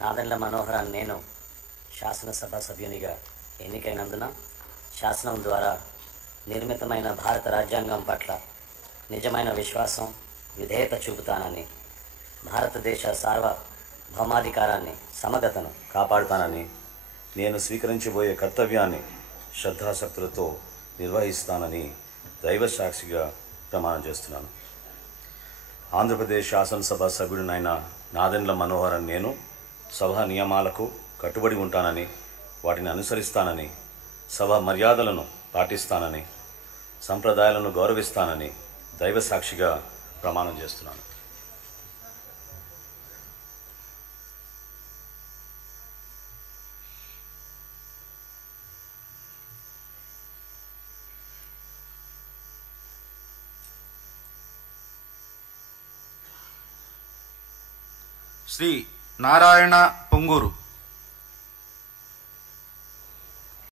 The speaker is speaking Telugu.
నాదెండ్ల మనోహరాన్ని నేను శాసనసభ సభ్యునిగా ఎన్నికైనందున శాసనం ద్వారా నిర్మితమైన భారత రాజ్యాంగం పట్ల నిజమైన విశ్వాసం, విధేయత చూపుతానని, భారతదేశ సార్వభౌమాధికారాన్ని, సమగ్రతను కాపాడుతానని, నేను స్వీకరించబోయే కర్తవ్యాన్ని శ్రద్ధాశక్తులతో నిర్వహిస్తానని దైవ సాక్షిగా ప్రమాణం చేస్తున్నాను. ఆంధ్రప్రదేశ్ శాసనసభ సభ్యుడినైన నాదెండ్ల మనోహరన్ నేను సభ నియమాలకు కట్టుబడి ఉంటానని, వాటిని అనుసరిస్తానని, సభ మర్యాదలను పాటిస్తానని, సంప్రదాయాలను గౌరవిస్తానని దైవ సాక్షిగా ప్రమాణం చేస్తున్నాను. శ్రీ నారాయణ పొంగూరు.